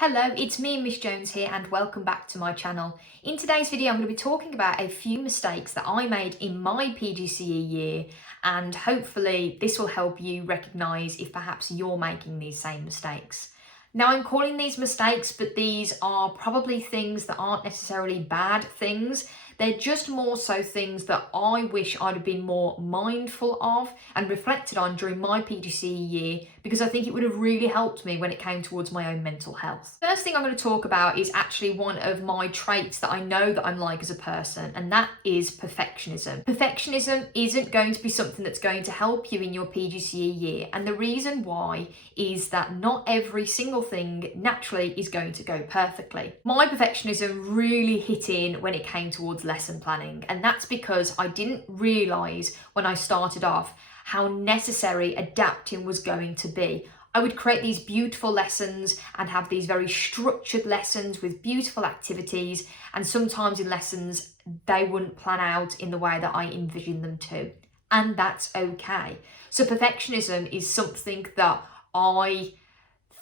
Hello, it's me and Miss Jones here and welcome back to my channel. In today's video I'm going to be talking about a few mistakes that I made in my PGCE year, and hopefully this will help you recognise if perhaps you're making these same mistakes. Now, I'm calling these mistakes, but these are probably things that aren't necessarily bad things. They're just more so things that I wish I'd have been more mindful of and reflected on during my PGCE year, because I think it would have really helped me when it came towards my own mental health. First thing I'm going to talk about is actually one of my traits that I know that I'm like as a person, and that is perfectionism. Perfectionism isn't going to be something that's going to help you in your PGCE year, and the reason why is that not every single thing naturally is going to go perfectly. My perfectionism really hit in when it came towards lesson planning, and that's because I didn't realise when I started off how necessary adapting was going to be. I would create these beautiful lessons and have these very structured lessons with beautiful activities, and sometimes in lessons they wouldn't plan out in the way that I envisioned them to, and that's okay. So perfectionism is something that I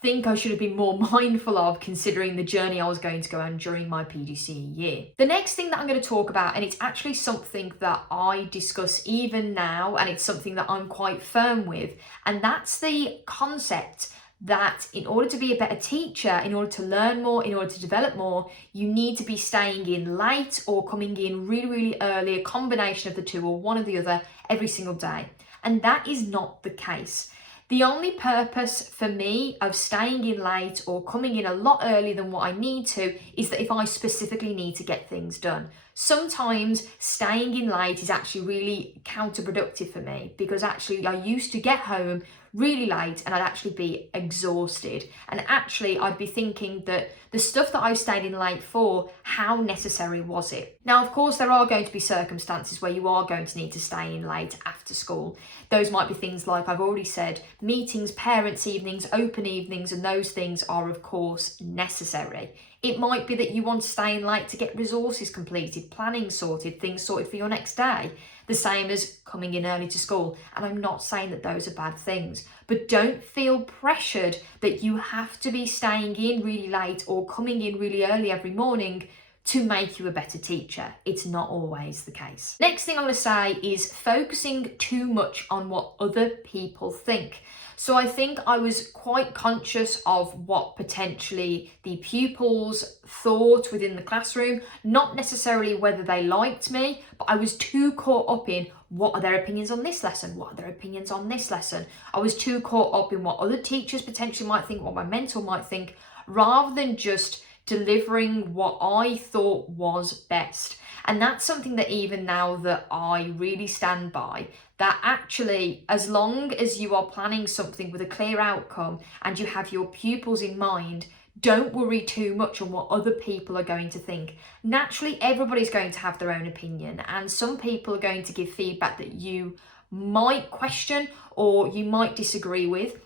think I should have been more mindful of, considering the journey I was going to go on during my PGCE year. The next thing that I'm going to talk about, and it's actually something that I discuss even now, and it's something that I'm quite firm with, and that's the concept that in order to be a better teacher, in order to learn more, in order to develop more, you need to be staying in late or coming in really, really early, a combination of the two or one or the other every single day. And that is not the case. The only purpose for me of staying in late or coming in a lot earlier than what I need to is that if I specifically need to get things done. Sometimes staying in late is actually really counterproductive for me, because actually I used to get home really late and I'd actually be exhausted, and actually I'd be thinking that the stuff that I stayed in late for, how necessary was it? Now, of course, there are going to be circumstances where you are going to need to stay in late after school. Those might be things like I've already said, meetings, parents' evenings, open evenings, and those things are of course necessary. It might be that you want to stay in late to get resources completed, planning sorted, things sorted for your next day. The same as coming in early to school. And I'm not saying that those are bad things, but don't feel pressured that you have to be staying in really late or coming in really early every morning to make you a better teacher. It's not always the case. Next thing I'm going to say is focusing too much on what other people think. So I think I was quite conscious of what potentially the pupils thought within the classroom, not necessarily whether they liked me, but I was too caught up in what are their opinions on this lesson? What are their opinions on this lesson? I was too caught up in what other teachers potentially might think, what my mentor might think, rather than just delivering what I thought was best. And that's something that even now that I really stand by, that actually, as long as you are planning something with a clear outcome and you have your pupils in mind, don't worry too much on what other people are going to think. Naturally, everybody's going to have their own opinion, and some people are going to give feedback that you might question or you might disagree with.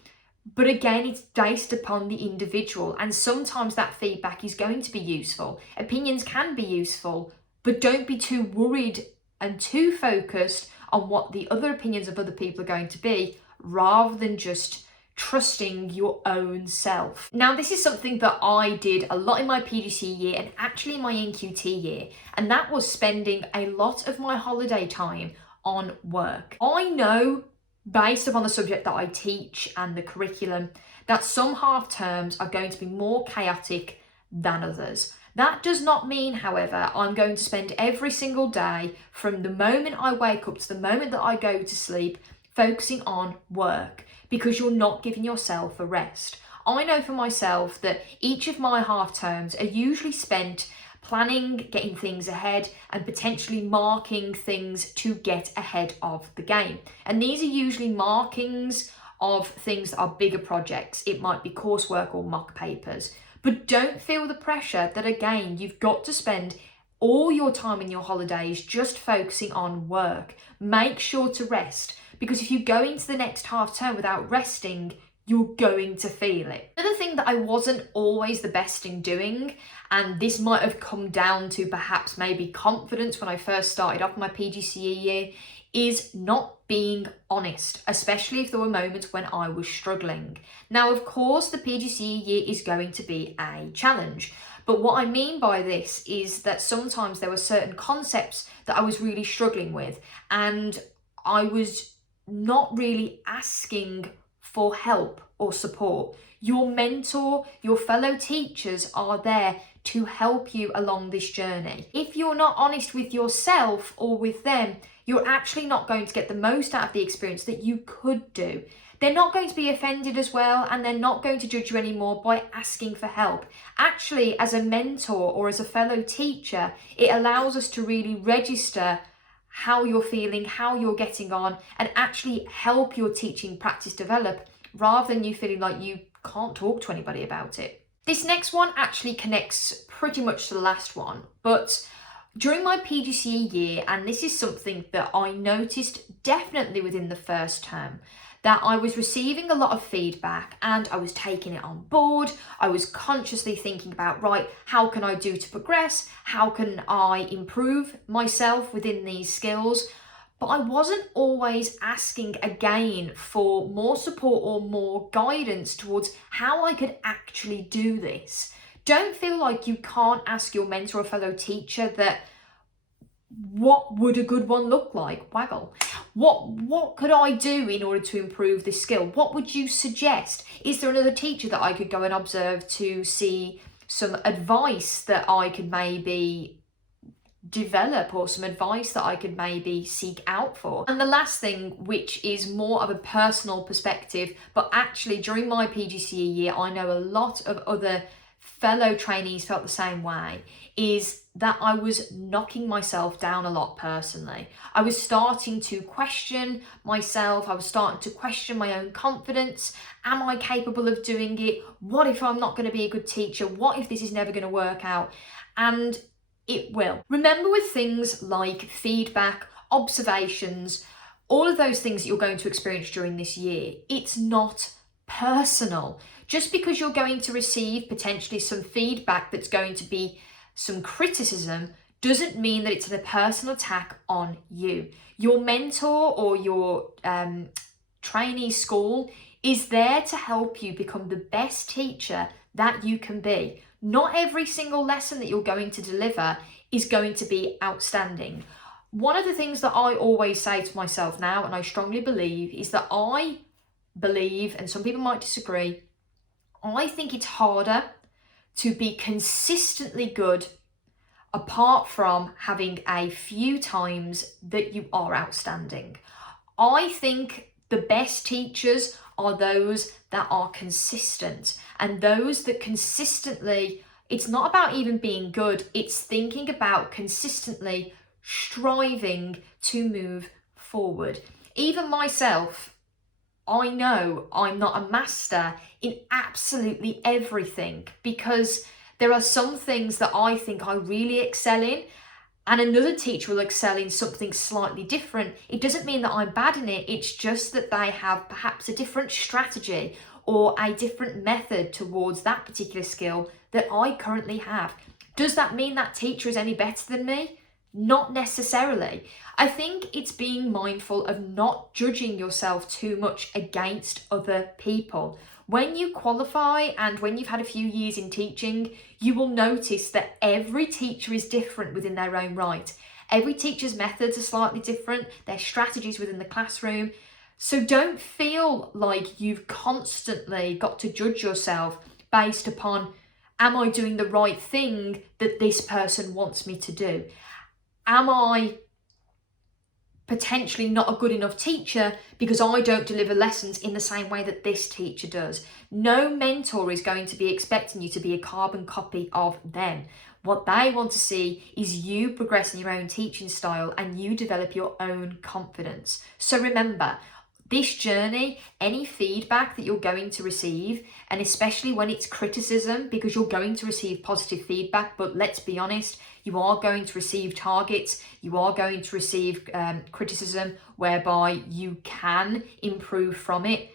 But again, it's based upon the individual, and sometimes that feedback is going to be useful. Opinions can be useful, but don't be too worried and too focused on what the other opinions of other people are going to be, rather than just trusting your own self. Now, this is something that I did a lot in my PGCE year and actually in my NQT year, and that was spending a lot of my holiday time on work. I know, based upon the subject that I teach and the curriculum, that some half terms are going to be more chaotic than others. That does not mean, however, I'm going to spend every single day from the moment I wake up to the moment that I go to sleep focusing on work, because you're not giving yourself a rest. I know for myself that each of my half terms are usually spent planning, getting things ahead, and potentially marking things to get ahead of the game. And these are usually markings of things that are bigger projects. It might be coursework or mock papers. But don't feel the pressure that, again, you've got to spend all your time in your holidays just focusing on work. Make sure to rest, because if you go into the next half term without resting, you're going to feel it. Another thing that I wasn't always the best in doing, and this might have come down to perhaps maybe confidence when I first started off my PGCE year, is not being honest, especially if there were moments when I was struggling. Now, of course, the PGCE year is going to be a challenge. But what I mean by this is that sometimes there were certain concepts that I was really struggling with, and I was not really asking for help or support. Your mentor, your fellow teachers are there to help you along this journey. If you're not honest with yourself or with them, you're actually not going to get the most out of the experience that you could do. They're not going to be offended as well, and they're not going to judge you anymore by asking for help. Actually, as a mentor or as a fellow teacher, it allows us to really register how you're feeling, how you're getting on, and actually help your teaching practice develop, rather than you feeling like you can't talk to anybody about it. This next one actually connects pretty much to the last one, but during my PGCE year, and this is something that I noticed definitely within the first term, that I was receiving a lot of feedback and I was taking it on board. I was consciously thinking about, right, how can I do to progress? How can I improve myself within these skills? But I wasn't always asking again for more support or more guidance towards how I could actually do this. Don't feel like you can't ask your mentor or fellow teacher that, what would a good one look like? Waggle. What could I do in order to improve this skill? What would you suggest? Is there another teacher that I could go and observe to see some advice that I could maybe develop, or some advice that I could maybe seek out for? And the last thing, which is more of a personal perspective, but actually during my PGCE year, I know a lot of other fellow trainees felt the same way, is that I was knocking myself down a lot personally. I was starting to question myself. I was starting to question my own confidence. Am I capable of doing it? What if I'm not going to be a good teacher? What if this is never going to work out? And it will. Remember, with things like feedback, observations, all of those things that you're going to experience during this year, it's not personal. Just because you're going to receive potentially some feedback that's going to be some criticism doesn't mean that it's a personal attack on you. Your mentor or your trainee school is there to help you become the best teacher that you can be. Not every single lesson that you're going to deliver is going to be outstanding. One of the things that I always say to myself now, and I strongly believe, is that I believe, and some people might disagree, I think it's harder to be consistently good apart from having a few times that you are outstanding. I think the best teachers are those that are consistent, and those that consistently, it's not about even being good, it's thinking about consistently striving to move forward. Even myself, I know I'm not a master in absolutely everything, because there are some things that I think I really excel in, and another teacher will excel in something slightly different. It doesn't mean that I'm bad in it, it's just that they have perhaps a different strategy or a different method towards that particular skill that I currently have. Does that mean that teacher is any better than me? Not necessarily. I think it's being mindful of not judging yourself too much against other people. When you qualify and when you've had a few years in teaching, you will notice that every teacher is different within their own right. Every teacher's methods are slightly different, their strategies within the classroom. So don't feel like you've constantly got to judge yourself based upon, am I doing the right thing that this person wants me to do? Am I potentially not a good enough teacher because I don't deliver lessons in the same way that this teacher does? No mentor is going to be expecting you to be a carbon copy of them. What they want to see is you progress in your own teaching style and you develop your own confidence. So remember, this journey, any feedback that you're going to receive, and especially when it's criticism, because you're going to receive positive feedback, but let's be honest, you are going to receive targets, you are going to receive criticism whereby you can improve from it.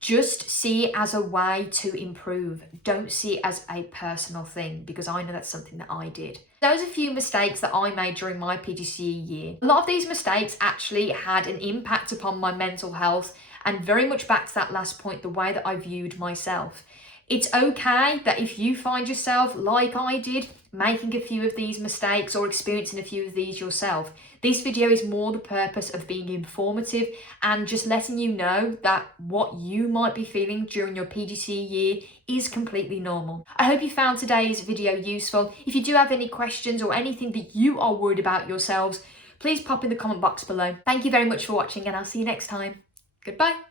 Just see it as a way to improve. Don't see it as a personal thing, because I know that's something that I did. Those are a few mistakes that I made during my PGCE year. A lot of these mistakes actually had an impact upon my mental health, and very much back to that last point, the way that I viewed myself. It's okay that if you find yourself, like I did, making a few of these mistakes or experiencing a few of these yourself. This video is more the purpose of being informative and just letting you know that what you might be feeling during your PGCE year is completely normal. I hope you found today's video useful. If you do have any questions or anything that you are worried about yourselves, please pop in the comment box below. Thank you very much for watching, and I'll see you next time. Goodbye.